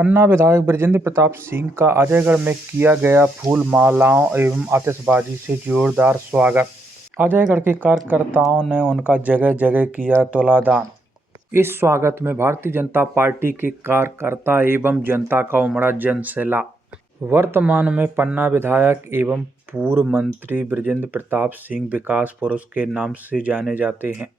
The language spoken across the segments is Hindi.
पन्ना विधायक बृजेंद्र प्रताप सिंह का अजयगढ़ में किया गया फूल मालाओं एवं आतिशबाजी से जोरदार स्वागत। अजयगढ़ के कार्यकर्ताओं ने उनका जगह जगह किया तुलादान। इस स्वागत में भारतीय जनता पार्टी के कार्यकर्ता एवं जनता का उमड़ा जनसैलाब। वर्तमान में पन्ना विधायक एवं पूर्व मंत्री बृजेंद्र प्रताप सिंह विकास पुरुष के नाम से जाने जाते हैं।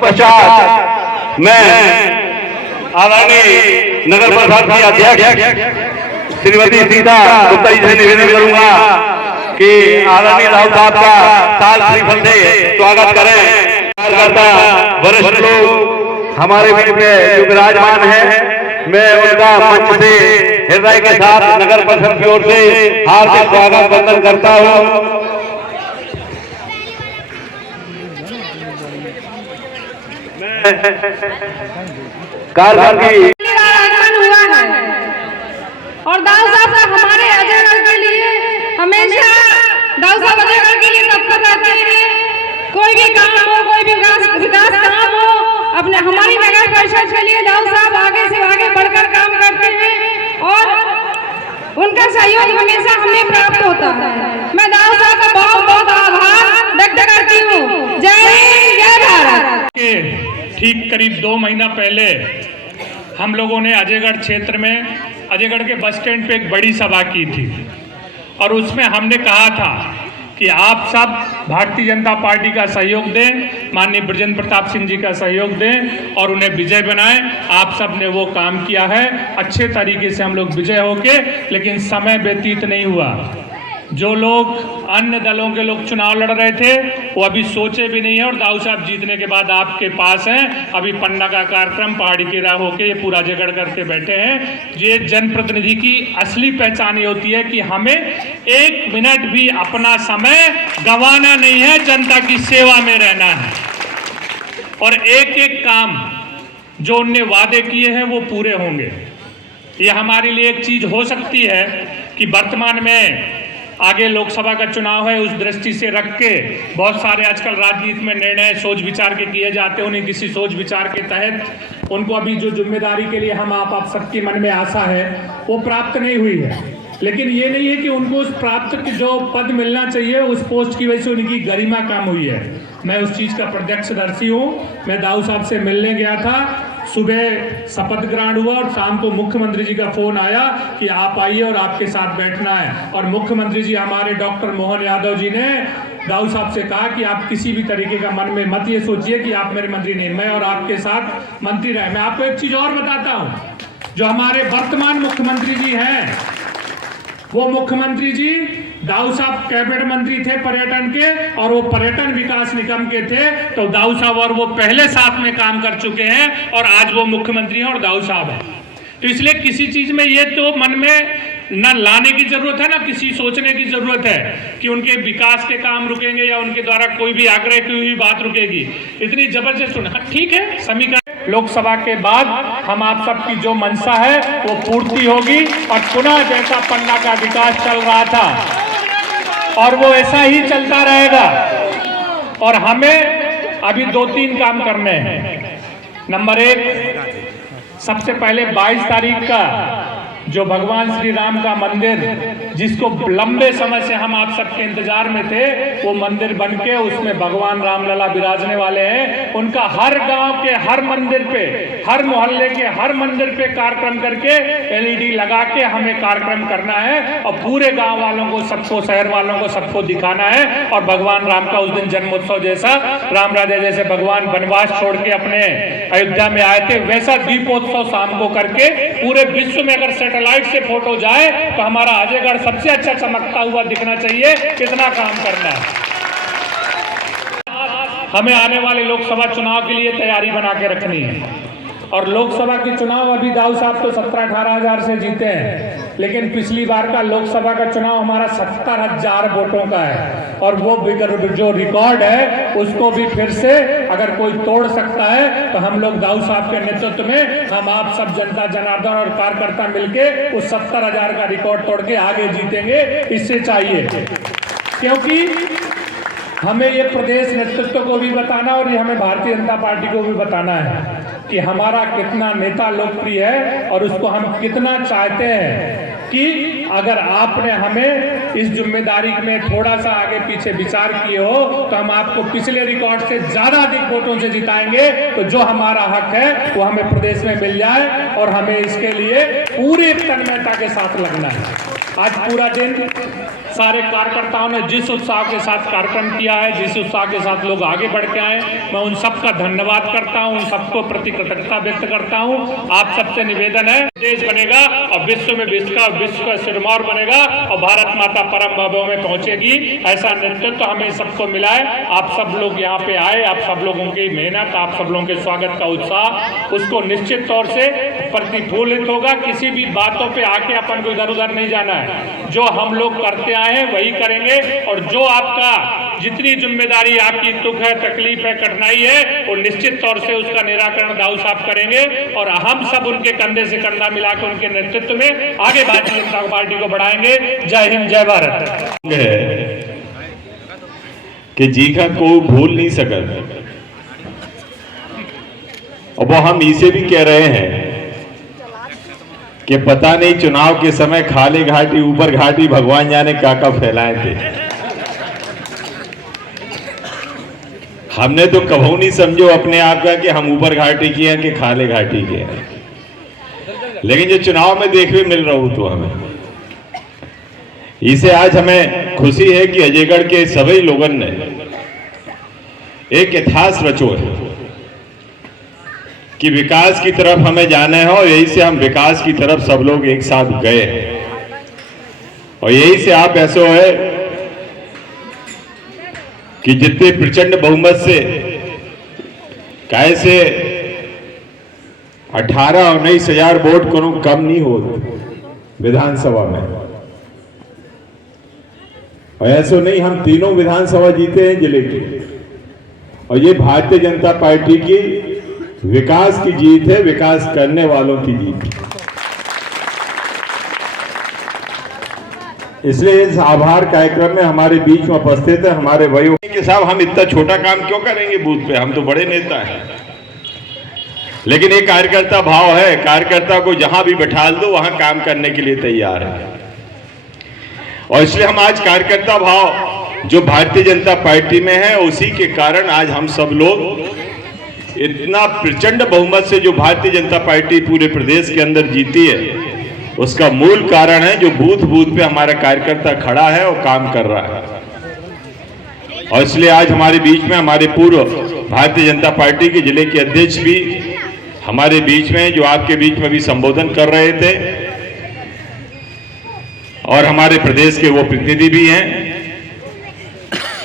पश्चात मैं आदरणीय नगर परिषद की अध्यक्ष श्रीमती सीता गुप्ता जी से निवेदन करूंगा कि आदरणीय राहुल साहब का ताल श्रीफल से स्वागत करें। कार्यकर्ता वरिष्ठ लोग हमारे बीच में जो विराजमान है, मैं उनका मंच से हृदय के साथ नगर परिषद की ओर से हार्दिक स्वागत वंदन करता हूं। कार्यक्रम की दाऊ साहब अजयगढ़ के लिए तत्पर रहते हैं। कोई भी काम हो, कोई भी विकास काम हो, अपने हमारी नगर परिषद के लिए दाऊ साहब आगे से आगे बढ़कर काम करते हैं और उनका सहयोग हमेशा हमें प्राप्त होता है। मैं दाऊ साहब का बहुत बहुत आभार व्यक्त करती हूँ। जय हिंद, जय भारत। ठीक करीब 2 महीना पहले हम लोगों ने अजयगढ़ क्षेत्र में, अजयगढ़ के बस स्टैंड पे एक बड़ी सभा की थी और उसमें हमने कहा था कि आप सब भारतीय जनता पार्टी का सहयोग दें, माननीय बृजेंद्र प्रताप सिंह जी का सहयोग दें और उन्हें विजय बनाएं। आप सब ने वो काम किया है, अच्छे तरीके से हम लोग विजय होके, लेकिन समय व्यतीत नहीं हुआ। जो लोग अन्य दलों के लोग चुनाव लड़ रहे थे वो अभी सोचे भी नहीं है और दाऊ साहब जीतने के बाद आपके पास हैं। अभी पन्ना का कार्यक्रम पहाड़ी की राह होके ये पूरा जगड़ करके बैठे हैं। ये जनप्रतिनिधि की असली पहचान ये होती है कि हमें 1 मिनट भी अपना समय गंवाना नहीं है, जनता की सेवा में रहना है और एक एक काम जो उनने वादे किए हैं वो पूरे होंगे। ये हमारे लिए एक चीज हो सकती है कि वर्तमान में आगे लोकसभा का चुनाव है, उस दृष्टि से रख के बहुत सारे आजकल राजनीति में निर्णय सोच विचार के किए जाते हैं। उन्हें किसी सोच विचार के तहत उनको अभी जो जिम्मेदारी के लिए हम आप सबके मन में आशा है वो प्राप्त नहीं हुई है, लेकिन ये नहीं है कि उनको उस प्राप्त जो पद मिलना चाहिए उस पोस्ट की वजह से उनकी गरिमा कम हुई है। मैं उस चीज़ का प्रत्यक्षदर्शी हूँ। मैं दाऊ साहब से मिलने गया था, सुबह शपथ ग्रहण हुआ और शाम को मुख्यमंत्री जी का फोन आया कि आप आइए और आपके साथ बैठना है। और मुख्यमंत्री जी हमारे डॉक्टर मोहन यादव जी ने दाऊ साहब से कहा कि आप किसी भी तरीके का मन में मत ये सोचिए कि आप मेरे मंत्री नहीं, मैं और आपके साथ मंत्री रहे। मैं आपको एक चीज और बताता हूँ, जो हमारे वर्तमान मुख्यमंत्री जी हैं वो मुख्यमंत्री जी दाऊ साहब कैबिनेट मंत्री थे पर्यटन के और वो पर्यटन विकास निगम के थे। तो दाऊ साहब और वो पहले साथ में काम कर चुके हैं और आज वो मुख्यमंत्री हैं और दाऊ साहब हैं। तो इसलिए किसी चीज में ये तो मन में न लाने की जरूरत है, ना किसी सोचने की जरूरत है कि उनके विकास के काम रुकेंगे या उनके द्वारा कोई भी आग्रह की हुई बात रुकेगी। इतनी जबरदस्त ठीक है, समीकरण लोकसभा के बाद हम आप सबकी जो मंशा है वो पूर्ति होगी और पुनः जैसा पन्ना का विकास चल रहा था और वो ऐसा ही चलता रहेगा। और हमें अभी 2-3 काम करने हैं। नंबर 1, सबसे पहले 22 तारीख का जो भगवान श्री राम का मंदिर, जिसको लंबे समय से हम आप सबके इंतजार में थे, वो मंदिर बनके उसमें भगवान रामलला विराजने वाले हैं। उनका हर गांव के हर मंदिर पे, हर मोहल्ले के हर मंदिर पे कार्यक्रम करके LED लगा के हमें कार्यक्रम करना है और पूरे गांव वालों को, सबको, शहर वालों को सबको दिखाना है। और भगवान राम का उस दिन जन्मोत्सव जैसा, राम राजा जैसे भगवान वनवास छोड़ के अपने अयोध्या में आए थे, वैसा दीपोत्सव शाम को करके पूरे विश्व में अगर सैटेलाइट से फोटो जाए तो हमारा अजयगढ़ सबसे अच्छा चमकता हुआ दिखना चाहिए। कितना काम करना है। हमें आने वाले लोकसभा चुनाव के लिए तैयारी बना के रखनी है और लोकसभा के चुनाव अभी दाऊ साहब तो 17-18 हजार से जीते हैं, लेकिन पिछली बार का लोकसभा का चुनाव हमारा 70,000 वोटों का है और वो जो रिकॉर्ड है उसको भी फिर से अगर कोई तोड़ सकता है तो हम लोग दाऊ साहब के नेतृत्व में, हम आप सब जनता जनार्दन और कार्यकर्ता मिलके उस 70,000 का रिकॉर्ड तोड़ के आगे जीतेंगे। इससे चाहिए, क्योंकि हमें ये प्रदेश नेतृत्व को भी बताना और ये हमें भारतीय जनता पार्टी को भी बताना है कि हमारा कितना नेता लोकप्रिय है और उसको हम कितना चाहते हैं कि अगर आपने हमें इस जिम्मेदारी में थोड़ा सा आगे पीछे विचार किए हो तो हम आपको पिछले रिकॉर्ड से ज्यादा अधिक वोटों से जिताएंगे। तो जो हमारा हक है वो हमें प्रदेश में मिल जाए और हमें इसके लिए पूरी तन्मयता के साथ लगना है। आज पूरा दिन सारे कार्यकर्ताओं ने जिस उत्साह के साथ कार्यक्रम किया है, जिस उत्साह के साथ लोग आगे बढ़ के आए, मैं उन सबका धन्यवाद करता हूं, उन सबको प्रति कृतज्ञता व्यक्त करता हूं। आप सबसे निवेदन है, देश बनेगा और विश्व में विश्व का सिरमौर बनेगा और भारत माता परम भव में पहुंचेगी। ऐसा नेतृत्व हमें सबको मिला है। आप सब लोग यहाँ पे आए, आप सब लोगों की मेहनत, आप सब लोगों के स्वागत का उत्साह, उसको निश्चित तौर से प्रतिफलित होगा। किसी भी बातों पे आके अपन को इधर उधर नहीं जाना है। जो हम लोग करते आए हैं वही करेंगे और जो आपका जितनी जिम्मेदारी आपकी दुख है, तकलीफ है, कठिनाई है, वो निश्चित तौर से उसका निराकरण दाऊ साहब करेंगे और हम सब उनके कंधे से कंधा मिलाकर उनके नेतृत्व में आगे भारतीय जनता पार्टी को बढ़ाएंगे। जय हिंद, जय भारत। कि जी का कोई भूल नहीं सकता। और वो हम इसे भी कह रहे हैं कि पता नहीं चुनाव के समय खाले घाटी ऊपर घाटी भगवान जाने का फैलाए थे। हमने तो कभी नहीं समझो अपने आप का कि हम ऊपर घाटी की हैं कि खाले घाटी के हैं, लेकिन जो चुनाव में देखने मिल रहा हूं तो हमें इसे आज हमें खुशी है कि अजयगढ़ के सभी लोगों ने एक इतिहास रचो है कि विकास की तरफ हमें जाना है, और यही से हम विकास की तरफ सब लोग एक साथ गए और यही से आप ऐसे है कि जितने प्रचंड बहुमत से कैसे 18-19 हजार वोट को कम नहीं हो विधानसभा में, और ऐसा नहीं हम तीनों विधानसभा जीते हैं जिले के, और ये भारतीय जनता पार्टी की विकास की जीत है, विकास करने वालों की जीत है। इसलिए इस आभार कार्यक्रम में हमारे बीच में उपस्थित है हमारे भाइयों के साहब, हम इतना छोटा काम क्यों करेंगे बूथ पे, हम तो बड़े नेता हैं, लेकिन एक कार्यकर्ता भाव है, कार्यकर्ता को जहां भी बैठा दो वहां काम करने के लिए तैयार है। और इसलिए हम आज कार्यकर्ता भाव जो भारतीय जनता पार्टी में है, उसी के कारण आज हम सब लोग इतना प्रचंड बहुमत से जो भारतीय जनता पार्टी पूरे प्रदेश के अंदर जीती है, उसका मूल कारण है जो बूथ बूथ पे हमारा कार्यकर्ता खड़ा है और काम कर रहा है। और इसलिए आज हमारे बीच में हमारे पूर्व भारतीय जनता पार्टी के जिले के अध्यक्ष भी हमारे बीच में, जो आपके बीच में भी संबोधन कर रहे थे, और हमारे प्रदेश के वो प्रतिनिधि भी हैं,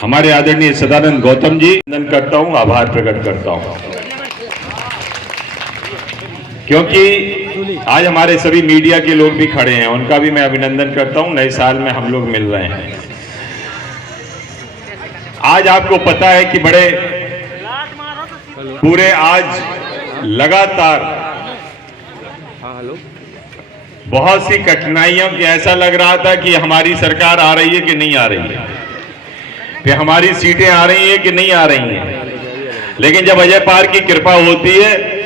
हमारे आदरणीय सदानंद गौतम जी, अभिनंदन करता हूं, आभार प्रकट करता हूं, क्योंकि आज हमारे सभी मीडिया के लोग भी खड़े हैं, उनका भी मैं अभिनंदन करता हूं। नए साल में हम लोग मिल रहे हैं। आज आपको पता है कि बड़े पूरे आज लगातार बहुत सी कठिनाइयों की ऐसा लग रहा था कि हमारी सरकार आ रही है कि नहीं आ रही है, फिर हमारी सीटें आ रही है कि नहीं आ रही हैं। लेकिन जब अजय पार की कृपा होती है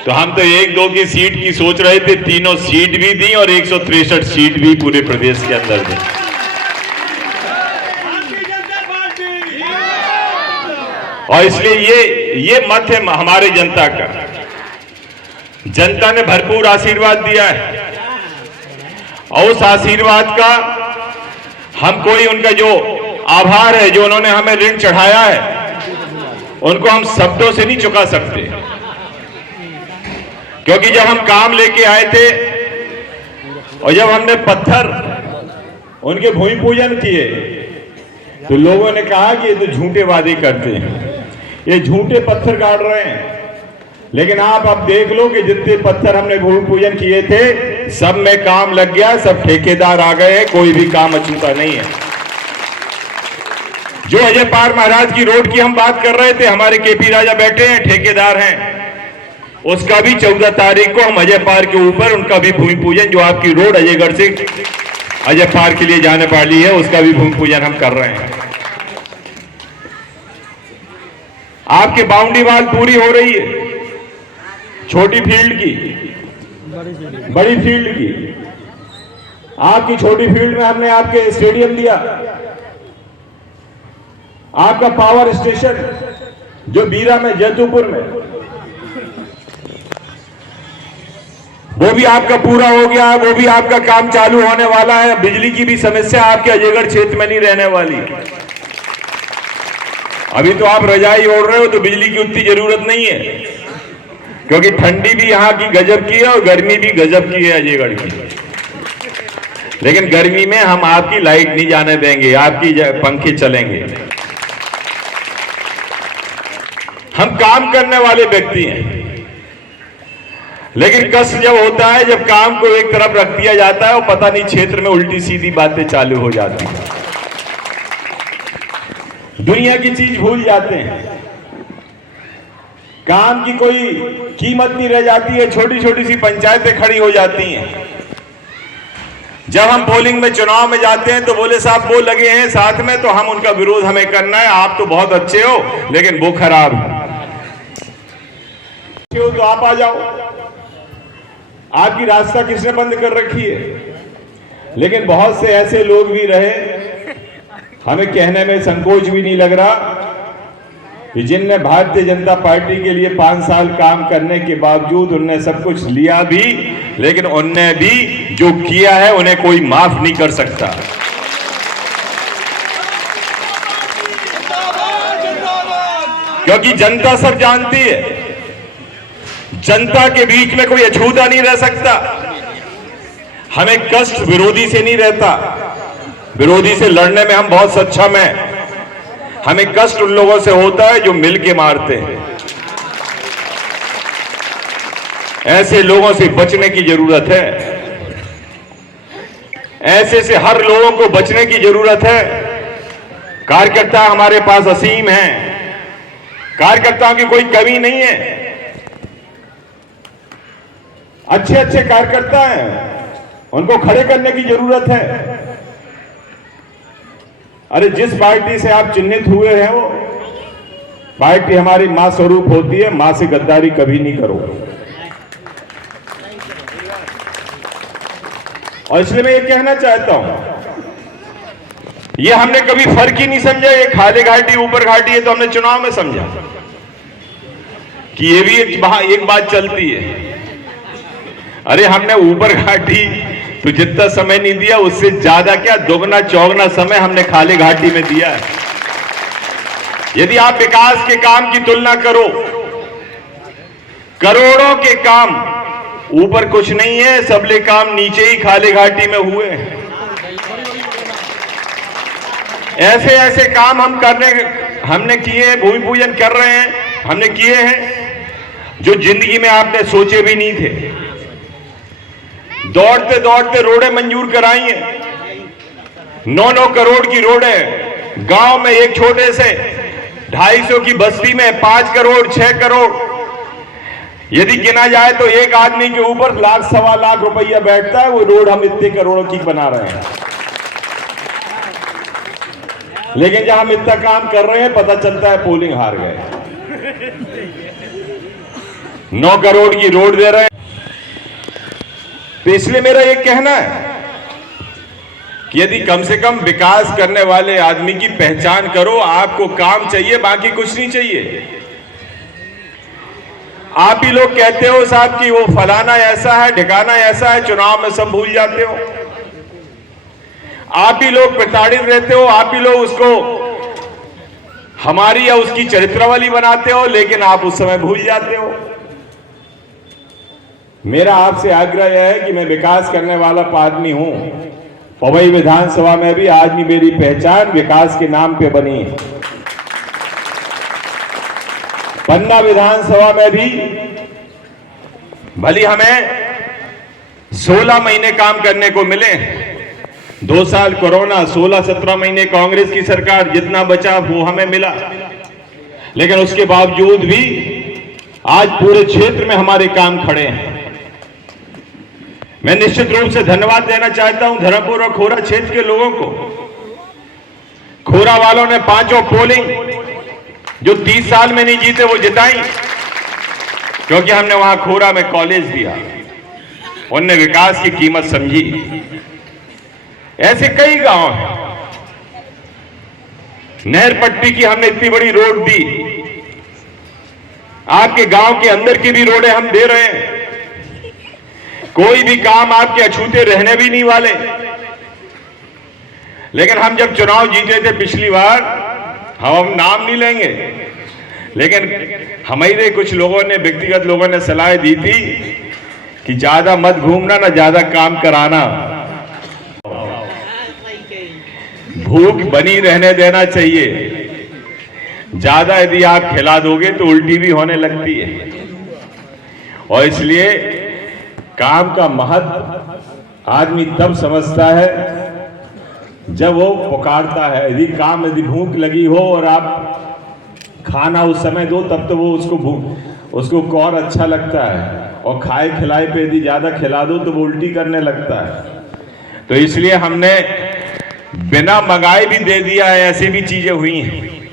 तो हम तो 1-2 की सीट की सोच रहे थे, तीनों सीट भी दी और 163 सीट भी पूरे प्रदेश के अंदर दी। और इसलिए ये मत है हमारे जनता का, जनता ने भरपूर आशीर्वाद दिया है, और उस आशीर्वाद का हम कोई उनका जो आभार है, जो उन्होंने हमें ऋण चढ़ाया है, उनको हम शब्दों से नहीं चुका सकते। क्योंकि जब हम काम लेके आए थे और जब हमने पत्थर उनके भूमि पूजन किए तो लोगों ने कहा कि ये तो झूठे वादे करते हैं, ये झूठे पत्थर गाड़ रहे हैं। लेकिन आप अब देख लो कि जितने पत्थर हमने भूमि पूजन किए थे सब में काम लग गया, सब ठेकेदार आ गए, कोई भी काम अछूता नहीं है। जो अजय पार महाराज की रोड की हम बात कर रहे थे, हमारे केपी राजा बैठे हैं, ठेकेदार हैं, उसका भी 14 तारीख को हम अजय पार के ऊपर उनका भी भूमि पूजन, जो आपकी रोड अजयगढ़ से अजय पार के लिए जाने वाली है, उसका भी भूमि पूजन हम कर रहे हैं। आपके बाउंड्री वाल पूरी हो रही है, छोटी फील्ड की, बड़ी फील्ड की। आपकी छोटी फील्ड में हमने आपके स्टेडियम दिया, आपका पावर स्टेशन जो बीरा में, जैतूपुर में, वो भी आपका पूरा हो गया, वो भी आपका काम चालू होने वाला है। बिजली की भी समस्या आपके अजयगढ़ क्षेत्र में नहीं रहने वाली। अभी तो आप रजाई ओढ़ रहे हो तो बिजली की उतनी जरूरत नहीं है, क्योंकि ठंडी भी यहाँ की गजब की है और गर्मी भी गजब की है अजयगढ़ की। लेकिन गर्मी में हम आपकी लाइट नहीं जाने देंगे, आपकी पंखे चलेंगे। हम काम करने वाले व्यक्ति हैं, लेकिन कष्ट जब होता है, जब काम को एक तरफ रख दिया जाता है और पता नहीं क्षेत्र में उल्टी सीधी बातें चालू हो जाती हैं, दुनिया की चीज भूल जाते हैं, काम की कोई कीमत नहीं रह जाती है, छोटी छोटी सी पंचायतें खड़ी हो जाती हैं। जब हम पोलिंग में चुनाव में जाते हैं तो बोले साहब वो लगे हैं साथ में, तो हम उनका विरोध हमें करना है, आप तो बहुत अच्छे हो लेकिन वो खराब है, तो आप आ जाओ, आपकी रास्ता किसने बंद कर रखी है। लेकिन बहुत से ऐसे लोग भी रहे, हमें कहने में संकोच भी नहीं लग रहा, कि जिनने भारतीय जनता पार्टी के लिए 5 साल काम करने के बावजूद उनने सब कुछ लिया भी, लेकिन उनने भी जो किया है उन्हें कोई माफ नहीं कर सकता। क्योंकि जनता सब जानती है, जनता के बीच में कोई अछूता नहीं रह सकता। हमें कष्ट विरोधी से नहीं रहता, विरोधी से लड़ने में हम बहुत सक्षम हैं। हमें कष्ट उन लोगों से होता है जो मिल के मारते हैं। ऐसे लोगों से बचने की जरूरत है, ऐसे से हर लोगों को बचने की जरूरत है। कार्यकर्ता हमारे पास असीम हैं, कार्यकर्ताओं की कोई कमी नहीं है, अच्छे अच्छे कार्यकर्ता हैं, उनको खड़े करने की जरूरत है। अरे जिस पार्टी से आप चिन्हित हुए हैं वो पार्टी हमारी मां स्वरूप होती है, मां से गद्दारी कभी नहीं करो। और इसलिए मैं ये कहना चाहता हूं, ये हमने कभी फर्क ही नहीं समझा, ये खाले घाटी ऊपर घाटी है, तो हमने चुनाव में समझा कि ये भी एक बात चलती है। अरे हमने ऊपर घाटी तो जितना समय नहीं दिया, उससे ज्यादा क्या दोगुना चौगुना समय हमने खाली घाटी में दिया है। यदि आप विकास के काम की तुलना करो, करोड़ों के काम ऊपर कुछ नहीं है, सबले काम नीचे ही खाली घाटी में हुए हैं। ऐसे ऐसे काम हमने किए, भूमि पूजन कर रहे हैं, हमने किए हैं जो जिंदगी में आपने सोचे भी नहीं थे। दौड़ते दौड़ते रोडें मंजूर कराई हैं, 9-9 करोड़ की रोडें, गांव में एक छोटे से 250 की बस्ती में 5 करोड़ 6 करोड़, यदि गिना जाए तो एक आदमी के ऊपर लाख सवा लाख रुपया बैठता है। वो रोड हम इतने करोड़ों की बना रहे हैं, लेकिन जब हम इतना काम कर रहे हैं पता चलता है पोलिंग हार गए। 9 करोड़ की रोड दे रहे हैं। तो इसलिए मेरा ये कहना है कि यदि कम से कम विकास करने वाले आदमी की पहचान करो, आपको काम चाहिए, बाकी कुछ नहीं चाहिए। आप ही लोग कहते हो साहब कि वो फलाना ऐसा है, ठिकाना ऐसा है, चुनाव में सब भूल जाते हो। आप ही लोग प्रताड़ित रहते हो, आप ही लोग उसको हमारी या उसकी चरित्रावली बनाते हो, लेकिन आप उस समय भूल जाते हो। मेरा आपसे आग्रह यह है कि मैं विकास करने वाला आदमी हूं। पवई विधानसभा में भी आज भी मेरी पहचान विकास के नाम पे बनी है। पन्ना विधानसभा में भी भली हमें 16 महीने काम करने को मिले, 2 साल कोरोना, 16-17 महीने कांग्रेस की सरकार, जितना बचा वो हमें मिला, लेकिन उसके बावजूद भी आज पूरे क्षेत्र में हमारे काम खड़े हैं। मैं निश्चित रूप से धन्यवाद देना चाहता हूं धर्मपुर और खोरा क्षेत्र के लोगों को। खोरा वालों ने 5 पोलिंग जो 30 साल में नहीं जीते वो जिताई, क्योंकि हमने वहां खोरा में कॉलेज दिया, उनने विकास की कीमत समझी। ऐसे कई गांव हैं, नहर पट्टी की हमने इतनी बड़ी रोड दी, आपके गांव के अंदर की भी रोडें हम दे रहे हैं। कोई भी काम आपके अछूते रहने भी नहीं वाले। लेकिन हम जब चुनाव जीते थे पिछली बार, हम नाम नहीं लेंगे, लेकिन हमारे कुछ लोगों ने, व्यक्तिगत लोगों ने सलाह दी थी कि ज्यादा मत घूमना, ना ज्यादा काम कराना, भूख बनी रहने देना चाहिए। ज्यादा यदि आप खिला दोगे तो उल्टी भी होने लगती है। और इसलिए काम का महत्व आदमी तब समझता है जब वो पुकारता है। यदि भूख लगी हो और आप खाना उस समय दो, तब तो वो उसको और अच्छा लगता है। और खाए खिलाए पे यदि ज्यादा खिला दो तो वो उल्टी करने लगता है। तो इसलिए हमने बिना मंगाए भी दे दिया है, ऐसी भी चीजें हुई हैं,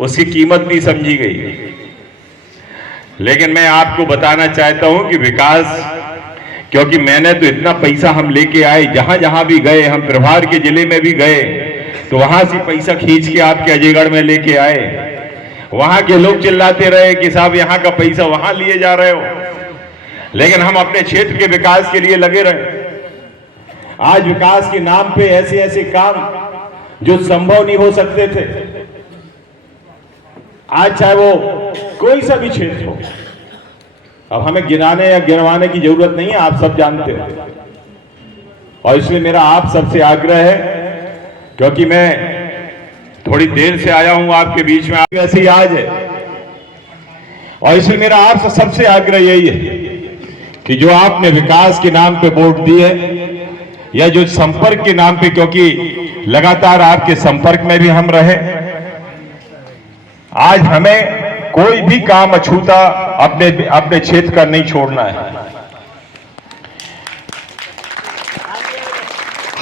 उसकी कीमत नहीं समझी गई। लेकिन मैं आपको बताना चाहता हूं कि विकास, क्योंकि मैंने तो इतना पैसा हम लेके आए, जहां जहां भी गए, हम प्रभार के जिले में भी गए तो वहां से पैसा खींच के आपके अजयगढ़ में लेके आए। वहां के लोग चिल्लाते रहे कि साहब यहां का पैसा वहां लिए जा रहे हो, लेकिन हम अपने क्षेत्र के विकास के लिए लगे रहे। आज विकास के नाम पे ऐसे ऐसे काम जो संभव नहीं हो सकते थे, आज चाहे वो कोई सा भी क्षेत्र हो, अब हमें गिनाने या गिनवाने की जरूरत नहीं है, आप सब जानते हो। और इसलिए मेरा आप सबसे आग्रह है, क्योंकि मैं थोड़ी देर से आया हूं आपके बीच में, ऐसे ही आज है, और इसलिए मेरा आप सबसे आग्रह यही है कि जो आपने विकास के नाम पे वोट दी है, या जो संपर्क के नाम पे, क्योंकि लगातार आपके संपर्क में भी हम रहे, आज हमें कोई भी काम अछूता अपने क्षेत्र का नहीं छोड़ना है।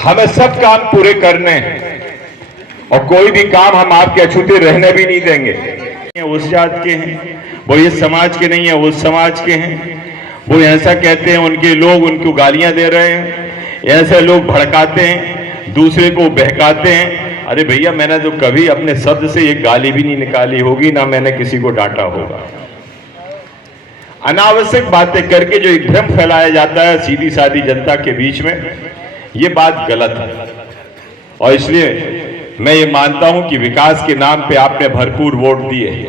हमें सब काम पूरे करने हैं, और कोई भी काम हम आपके अछूते रहने भी नहीं देंगे। उस जात के हैं, वो इस समाज के नहीं है, उस समाज के हैं, वो ऐसा कहते हैं, उनके लोग उनको गालियां दे रहे हैं, ऐसे लोग भड़काते हैं, दूसरे को बहकाते हैं। अरे भैया, मैंने तो कभी अपने शब्द से एक गाली भी नहीं निकाली होगी, ना मैंने किसी को डांटा होगा। अनावश्यक बातें करके जो एक भ्रम फैलाया जाता है सीधी सादी जनता के बीच में, ये बात गलत है। और इसलिए मैं ये मानता हूं कि विकास के नाम पे आपने भरपूर वोट दिए,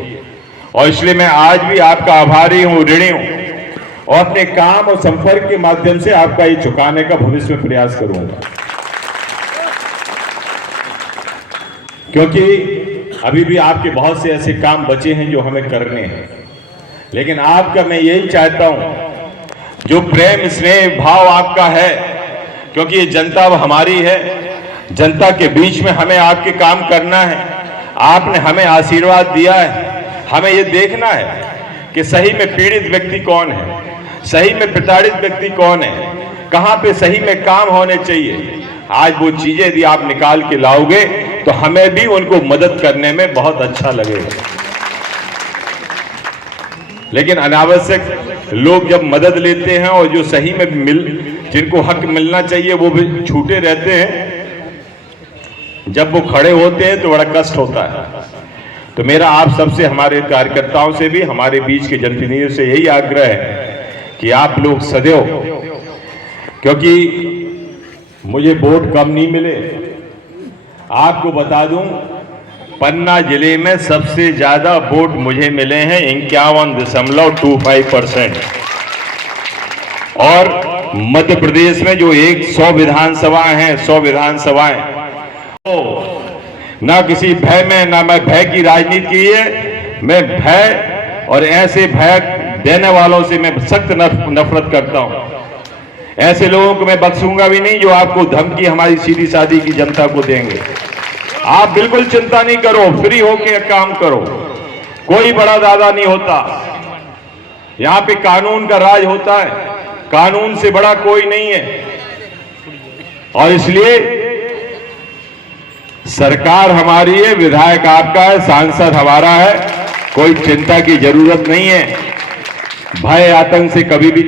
और इसलिए मैं आज भी आपका आभारी हूं, ऋणी हूं, और अपने काम और संपर्क के माध्यम से आपका ये चुकाने का भविष्य में प्रयास करूंगा। क्योंकि अभी भी आपके बहुत से ऐसे काम बचे हैं जो हमें करने हैं, लेकिन आपका मैं यही चाहता हूं, जो प्रेम स्नेह भाव आपका है, क्योंकि ये जनता अब हमारी है, जनता के बीच में हमें आपके काम करना है। आपने हमें आशीर्वाद दिया है, हमें ये देखना है कि सही में पीड़ित व्यक्ति कौन है, सही में प्रताड़ित व्यक्ति कौन है, कहां पे सही में काम होने चाहिए। आज वो चीजें यदि आप निकाल के लाओगे तो हमें भी उनको मदद करने में बहुत अच्छा लगेगा। लेकिन अनावश्यक लोग जब मदद लेते हैं और जो सही में जिनको हक मिलना चाहिए वो भी छूटे रहते हैं, जब वो खड़े होते हैं तो बड़ा कष्ट होता है। तो मेरा आप सबसे, हमारे कार्यकर्ताओं से भी, हमारे बीच के जनप्रतिनिधियों से यही आग्रह है कि आप लोग सदैव, क्योंकि मुझे वोट कम नहीं मिले, आपको बता दूं, पन्ना जिले में सबसे ज्यादा वोट मुझे मिले हैं 51.25%, और मध्य प्रदेश में जो 100 विधानसभाएं हैं, 100 विधानसभाएं, ना किसी भय में, ना मैं भय की राजनीति की है, मैं भय और ऐसे भय देने वालों से मैं सख्त नफरत करता हूं। ऐसे लोगों को मैं बख्शूंगा भी नहीं जो आपको धमकी हमारी सीधी सादी की जनता को देंगे। आप बिल्कुल चिंता नहीं करो, फ्री होके काम करो, कोई बड़ा दादा नहीं होता, यहां पे कानून का राज होता है, कानून से बड़ा कोई नहीं है। और इसलिए सरकार हमारी है, विधायक आपका है, सांसद हमारा है, कोई चिंता की जरूरत नहीं है। भय आतंक से कभी भी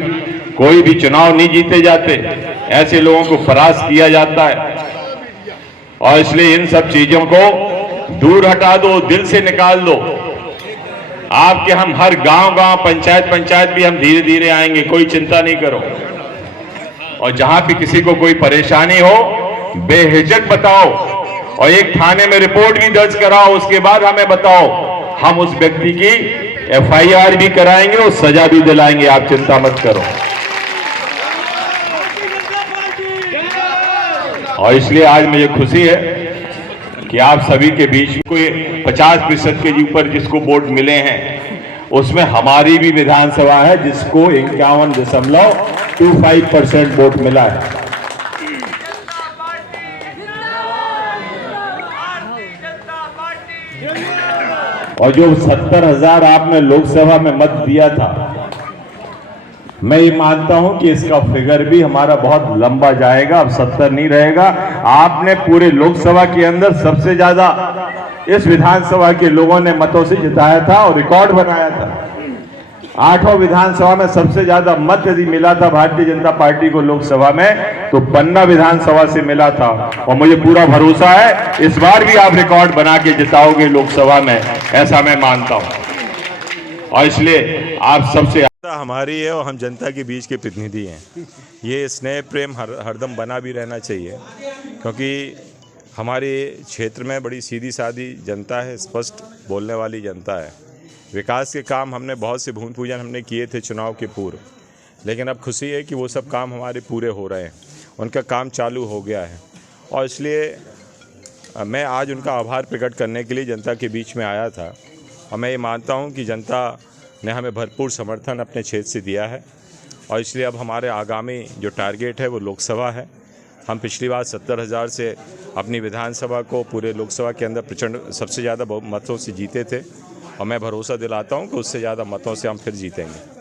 कोई भी चुनाव नहीं जीते जाते, ऐसे लोगों को परास्त किया जाता है। और इसलिए इन सब चीजों को दूर हटा दो, दिल से निकाल दो। आपके हम हर गांव-गांव, पंचायत भी हम धीरे धीरे आएंगे, कोई चिंता नहीं करो। और जहां भी किसी को कोई परेशानी हो, बेहिचक बताओ, और एक थाने में रिपोर्ट भी दर्ज कराओ, उसके बाद हमें बताओ, हम उस व्यक्ति की FIR भी कराएंगे और सजा भी दिलाएंगे, आप चिंता मत करो। और इसलिए आज मुझे खुशी है कि आप सभी के बीच में कोई 50% के ऊपर जिसको वोट मिले हैं, उसमें हमारी भी विधानसभा है जिसको 51.25% वोट मिला है। और जो 70,000 आपने लोकसभा में मत दिया था, मैं ये मानता हूं कि इसका फिगर भी हमारा बहुत लंबा जाएगा, अब 70 नहीं रहेगा। आपने पूरे लोकसभा के अंदर सबसे ज्यादा इस विधानसभा के लोगों ने मतों से जिताया था और रिकॉर्ड बनाया था। 8 विधानसभा में सबसे ज्यादा मत यदि मिला था भारतीय जनता पार्टी को लोकसभा में तो पन्ना विधानसभा से मिला था। और मुझे पूरा भरोसा है इस बार भी आप रिकॉर्ड बना के जिताओगे लोकसभा में, ऐसा मैं मानता हूं। और इसलिए आप सबसे हमारी है और हम जनता के बीच के प्रतिनिधि हैं। ये स्नेह प्रेम हरदम बना भी रहना चाहिए, क्योंकि हमारे क्षेत्र में बड़ी सीधी सादी जनता है, स्पष्ट बोलने वाली जनता है। विकास के काम हमने बहुत से भूमि पूजन हमने किए थे चुनाव के पूर्व, लेकिन अब खुशी है कि वो सब काम हमारे पूरे हो रहे हैं, उनका काम चालू हो गया है। और इसलिए मैं आज उनका आभार प्रकट करने के लिए जनता के बीच में आया था। और मैं ये मानता हूँ कि जनता ने हमें भरपूर समर्थन अपने क्षेत्र से दिया है। और इसलिए अब हमारे आगामी जो टारगेट है वो लोकसभा है। हम पिछली बार 70,000 से अपनी विधानसभा को पूरे लोकसभा के अंदर प्रचंड सबसे ज़्यादा मतों से जीते थे, और मैं भरोसा दिलाता हूं कि उससे ज़्यादा मतों से हम फिर जीतेंगे।